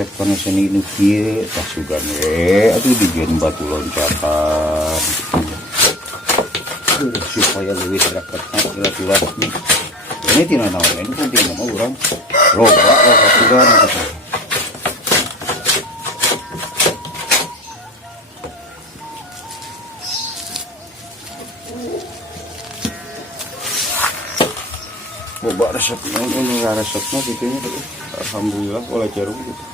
resep karena seni nukir pasukan aduh dijual batu loncatan supaya lebih terapatnya jelas nih ini tidak naon ini kan tidak mau orang loba sudah gitu. Coba resepnya ini resepnya gitu ya, alhamdulillah oleh jarum gitu.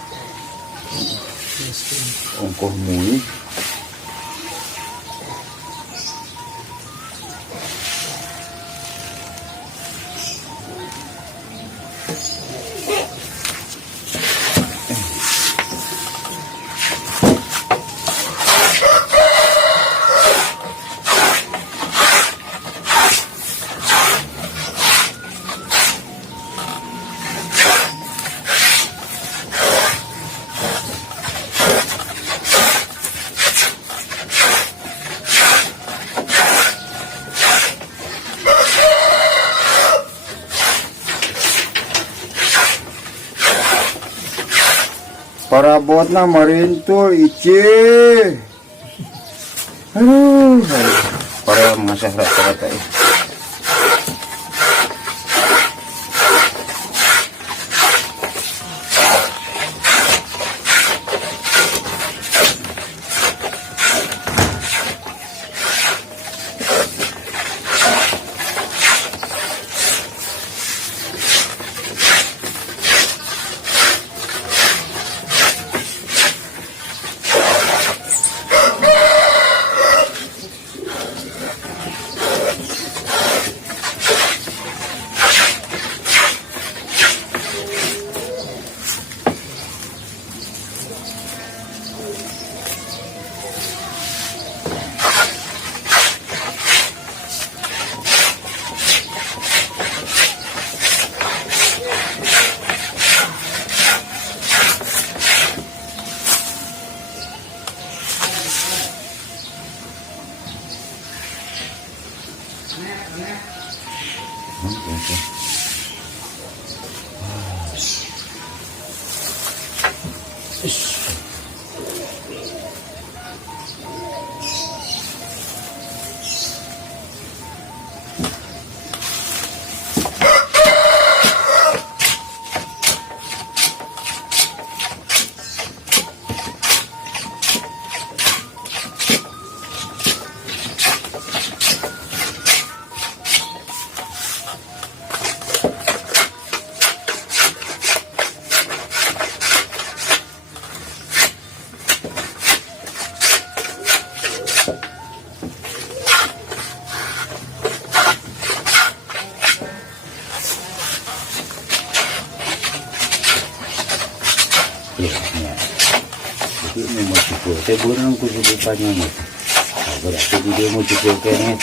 Ongkoh mui. Para botna marintul ici. Aduh, para mengasah rata-rata ini. Jadi mau cukup, saya bukan kusubukannya gitu. Nah, berarti dia mau cukup kayaknya.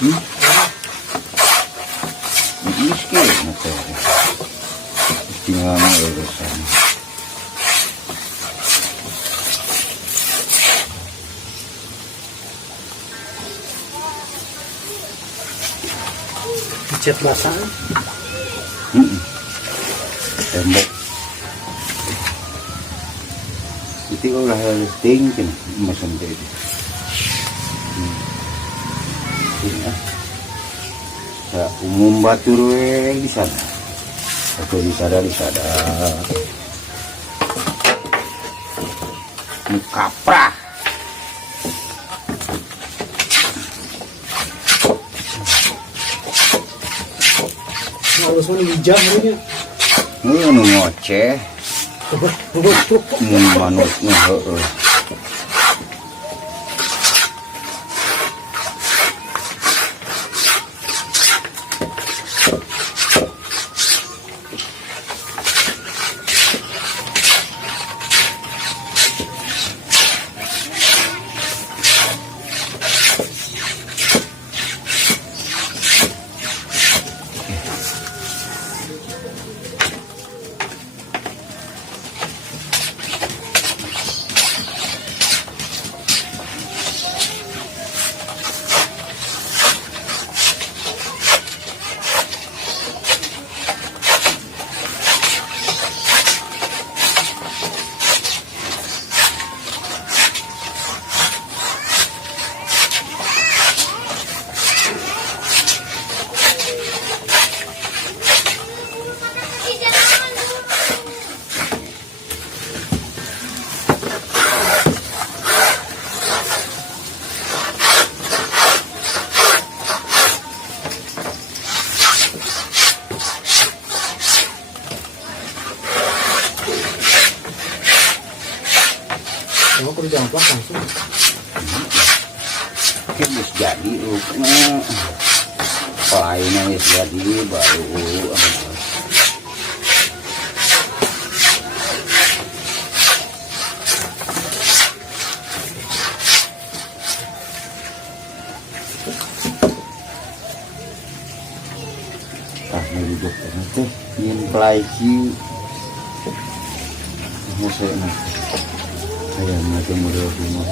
Miskin na tinggal mo urusan. Cat basah. Tembok. Itu ulah tinggi macam itu. Sa umum batur di sana. Atau di sana. Kaprah. Harus mana hijau ini? Ini ngoceh. Manutnya heeh. Kamu kerja apa langsung? Kita jadi rupanya lainnya jadi baru ini duduk nanti nyimplai masuk nanti saya macam model rumah.